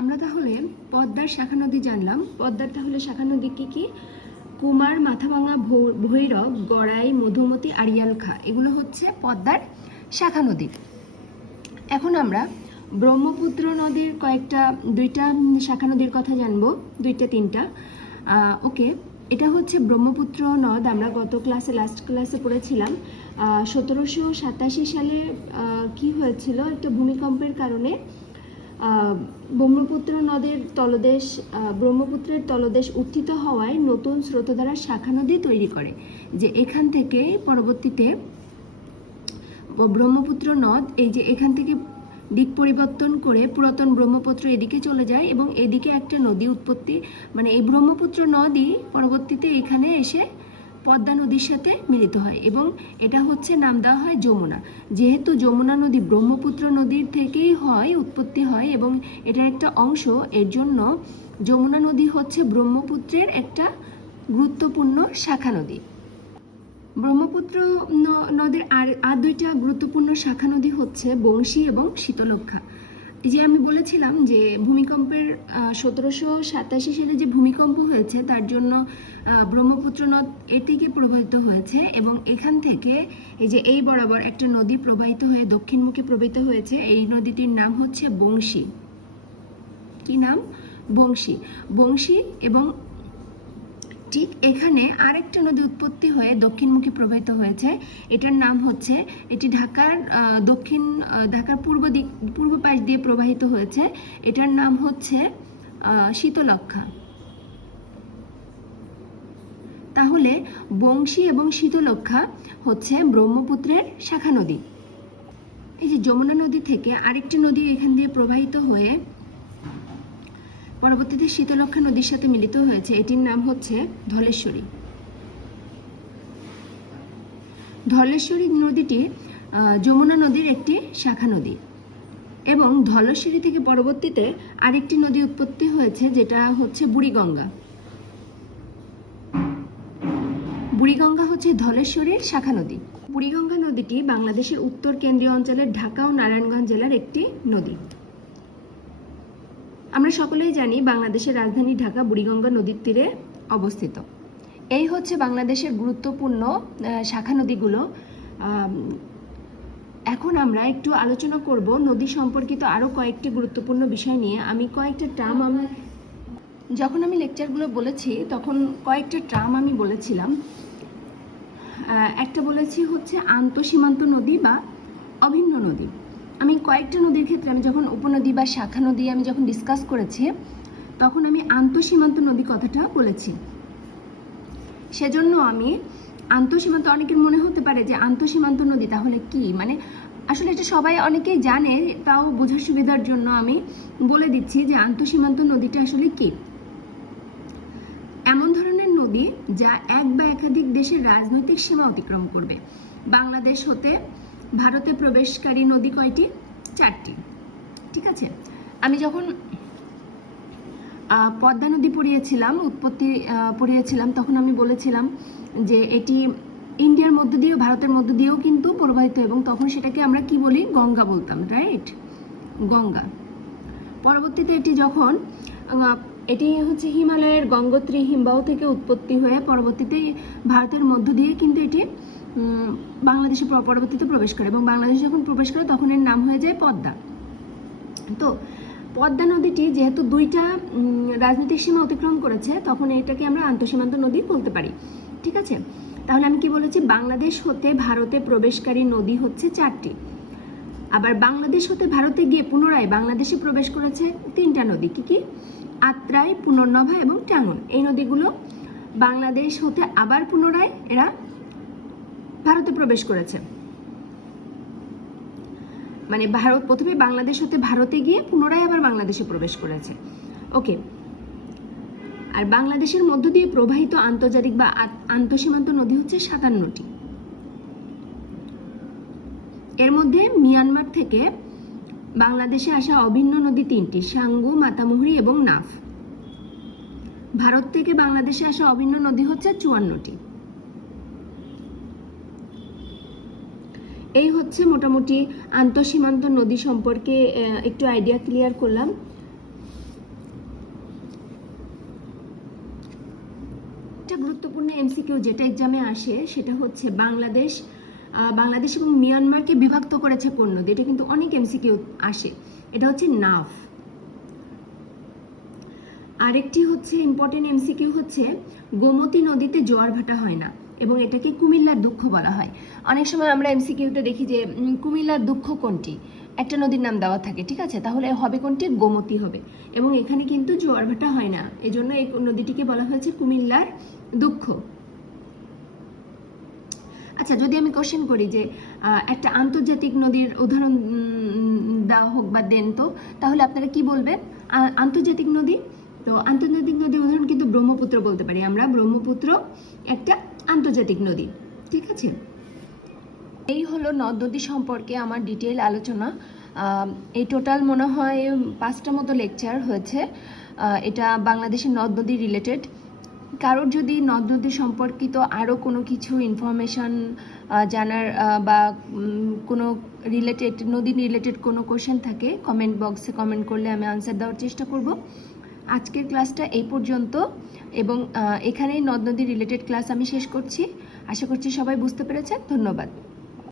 আমরা তাহলে পদ্মার শাখা নদী জানলাম। পদ্মার তাহলে শাখা নদী কি কি? কুমার, মাথাভাঙা ভৈরব, গড়াই, মধুমতি, আড়িয়াল খা। এগুলো হচ্ছে পদ্মার শাখা নদী। এখন আমরা ব্রহ্মপুত্র নদীর কয়েকটা, দুইটা শাখা নদীর কথা জানব, দুইটা, তিনটা। ওকে, এটা হচ্ছে ব্রহ্মপুত্র নদ। আমরা গত ক্লাসে লাস্ট ক্লাসে পড়েছিলাম। সতেরোশো সাতাশি সালে কি হয়েছিল? একটা ভূমিকম্পের কারণে ব্রহ্মপুত্র নদের তলদেশ ব্রহ্মপুত্রের তলদেশ উত্থিত হওয়ায় নতুন স্রোতধারা শাখা নদী তৈরি করে, যে এখান থেকে পরবর্তীতে ব্রহ্মপুত্র নদ, এই যে এখান থেকে দিক পরিবর্তন করে পুরাতন ব্রহ্মপুত্র এদিকে চলে যায় এবং এদিকে একটা নদী উৎপত্তি মানে এই ব্রহ্মপুত্র নদই পরবর্তীতে এখানে এসে পদ্মা নদীর সাথে মিলিত হয় এবং এটা হচ্ছে নাম দেওয়া হয় যমুনা। যেহেতু যমুনা নদী ব্রহ্মপুত্র নদীর থেকেই হয়, উৎপত্তি হয় এবং এটার একটা অংশ, এর জন্য যমুনা নদী হচ্ছে ব্রহ্মপুত্রের একটা গুরুত্বপূর্ণ শাখা নদী। ব্রহ্মপুত্র নদের আর আর দুইটা গুরুত্বপূর্ণ শাখা নদী হচ্ছে বংশী এবং শীতলক্ষা যে আমি বলেছিলাম যে ভূমিকম্পের সতেরোশো সাতাশি সালে যে ভূমিকম্প হয়েছে, তার জন্য ব্রহ্মপুত্র নদ এটিকে প্রবাহিত হয়েছে এবং এখান থেকে এই যে এই বরাবর একটা নদী প্রবাহিত হয়ে দক্ষিণমুখে প্রবাহিত হয়েছে, এই নদীটির নাম হচ্ছে বংশী। কি নাম? বংশী। বংশী এবং ঠিক এখানে আরেকটা নদী উৎপত্তি হয়ে দক্ষিণমুখী প্রবাহিত হয়েছে। এটার নাম হচ্ছে, এটি ঢাকার দক্ষিণ ঢাকার পূর্ব দিক, পূর্ব পাশ দিয়ে প্রবাহিত হয়েছে। এটার নাম হচ্ছে শীতলক্ষা তাহলে বংশী এবং শীতলক্ষা হচ্ছে ব্রহ্মপুত্রের শাখা নদী। এই যে যমুনা নদী থেকে আরেকটি নদী এখান দিয়ে প্রবাহিত হয়ে পরবর্তীতে শীতলক্ষা নদীর সাথে মিলিত হয়েছে। এটির নাম হচ্ছে ধলেশ্বরী। ধলেশ্বরী নদীটি যমুনা নদীর একটি শাখা নদী এবং ধলেশ্বরী থেকে পরবর্তীতে আরেকটি নদী উৎপত্তি হয়েছে, যেটা হচ্ছে বুড়িগঙ্গা। বুড়িগঙ্গা হচ্ছে ধলেশ্বরীর শাখা নদী। বুড়িগঙ্গা নদীটি বাংলাদেশের উত্তর কেন্দ্রীয় অঞ্চলের ঢাকা ও নারায়ণগঞ্জ জেলার একটি নদী। আমরা সকলেই জানি বাংলাদেশের রাজধানী ঢাকা বুড়িগঙ্গা নদীর তীরে অবস্থিত। এই হচ্ছে বাংলাদেশের গুরুত্বপূর্ণ শাখা নদীগুলো। এখন আমরা একটু আলোচনা করব নদী সম্পর্কিত আরও কয়েকটি গুরুত্বপূর্ণ বিষয় নিয়ে। আমি কয়েকটা ট্রাম আমি যখন আমি লেকচারগুলো বলেছি, তখন কয়েকটা ট্রাম আমি বলেছিলাম। একটা বলেছি হচ্ছে আন্তঃসীমান্ত নদী বা অভিন্ন নদী। আমি কয়েকটা নদীর ক্ষেত্রে, আমি যখন উপনদী বা শাখা নদী আমি যখন ডিসকাস করেছি, তখন আমি আন্তঃসীমান্ত নদী কথাটা বলেছি। সেজন্য আমি আন্তঃসীমান্ত, অনেকের মনে হতে পারে যে আন্তঃসীমান্ত নদী তাহলে কি? মানে আসলে এটা সবাই অনেকেই জানে, তাও বোঝার সুবিধার জন্য আমি বলে দিচ্ছি যে আন্তঃসীমান্ত নদীটা আসলে কি? এমন ধরনের নদী যা এক বা একাধিক দেশের রাজনৈতিক সীমা অতিক্রম করবে। বাংলাদেশ হতে ভারতে প্রবেশকারী নদী কয়টি? চারটি। ঠিক আছে? আমি যখন পদ্মা নদী পড়িয়েছিলাম, উৎপত্তি পড়িয়েছিলাম, তখন আমি বলেছিলাম যে এটি ইন্ডিয়ার মধ্য দিয়েও, ভারতের মধ্য দিয়েও কিন্তু প্রবাহিত এবং তখন সেটাকে আমরা কি বলি? গঙ্গা বলতাম রাইট গঙ্গা। পরবর্তীতে এটি যখন এটি হচ্ছে হিমালয়ের গঙ্গোত্রী হিমবাহ থেকে উৎপত্তি হয়ে পরবর্তীতে ভারতের মধ্য দিয়ে কিন্তু এটি বাংলাদেশে পরবর্তীতে প্রবেশ করে এবং বাংলাদেশে যখন প্রবেশ করে তখন এর নাম হয়ে যায় পদ্মা। তো পদ্মা নদীটি যেহেতু দুইটা রাজনৈতিক সীমা অতিক্রম করেছে, তখন এটাকে আমরা আন্তঃসীমান্ত নদী বলতে পারি। ঠিক আছে? তাহলে আমি কি বলেছি? বাংলাদেশ হতে ভারতে প্রবেশকারী নদী হচ্ছে চারটি। আবার বাংলাদেশ হতে ভারতে গিয়ে পুনরায় বাংলাদেশে প্রবেশ করেছে তিনটা নদী। কি কি? আত্রাই, পুনর্নভা এবং টাঙ্গন। এই নদীগুলো বাংলাদেশ হতে আবার পুনরায় এরা ভারতে প্রবেশ করেছে। মানে ভারত, প্রথমে বাংলাদেশ হতে ভারতে গিয়ে পুনরায় আবার বাংলাদেশে প্রবেশ করেছে। ওকে। আর বাংলাদেশের মধ্য দিয়ে প্রবাহিত আন্তর্জাতিক বা আন্তঃসীমান্ত নদী হচ্ছে সাতান্নটি। এর মধ্যে মিয়ানমার থেকে বাংলাদেশে আসা অভিন্ন নদী তিনটি, সাঙ্গু, মাতামুহুরি এবং নাফ। ভারত থেকে বাংলাদেশে আসা অভিন্ন নদী হচ্ছে চুয়ান্নটি। এই হচ্ছে মোটামুটি আন্তঃসীমান্ত নদী সম্পর্কে একটু আইডিয়া ক্লিয়ার করলাম। একটা গুরুত্বপূর্ণ এমসিকিউ যেটা এক্সামে আসে, সেটা হচ্ছে বাংলাদেশ বাংলাদেশ এবং মিয়ানমারকে বিভক্ত করেছে কোন নদী? এটা কিন্তু অনেক এমসিকিউ আসে। এটা হচ্ছে নাফ। আরেকটি হচ্ছে ইম্পর্টেন্ট এমসিকিউ হচ্ছে গোমতী নদীতে জোয়ার ভাটা হয় না। এবং এটাকে কুমিল্লার দুঃখ বলা হয়। অনেক সময় আমরা এমসিকিউতে দেখি যে কুমিল্লার দুঃখ কোনটি? একটা নদীর নাম দেওয়া থাকে, ঠিক আছে? তাহলে হবে কোনটি? গোমতী হবে। এবং এখানে কিন্তু জোয়ার ভাটা হয় না। এজন্য এই নদীটিকে বলা হয়েছে কুমিল্লার দুঃখ। আচ্ছা যদি আমি কোশ্চেন করি যে একটা আন্তর্জাতিক নদীর উদাহরণ দেওয়া হোক বা দেন তো, তাহলে আপনারা কি বলবেন? আন্তর্জাতিক নদী? তো আন্তর্জাতিক নদীর উদাহরণ কিন্তু ব্রহ্মপুত্র বলতে পারি আমরা। ব্রহ্মপুত্র একটা আন্তর্জাতিক নদী, ঠিক আছে? এই হলো নদ নদী সম্পর্কে আমার ডিটেল আলোচনা। এই টোটাল মনে হয় পাঁচটা মতো লেকচার হয়েছে। এটা বাংলাদেশের নদ নদী রিলেটেড কারোর যদি নদ নদী সম্পর্কিত আরও কোনো কিছু ইনফরমেশন জানার বা কোনো রিলেটেড নদী রিলেটেড কোনো কোশ্চেন থাকে কমেন্ট বক্সে কমেন্ট করলে আমি আনসার দেওয়ার চেষ্টা করব। আজকের ক্লাসটা এই পর্যন্ত এবং এখানেই নদ নদী রিলেটেড ক্লাস আমি শেষ করছি। আশা করছি সবাই বুঝতে পেরেছেন। ধন্যবাদ।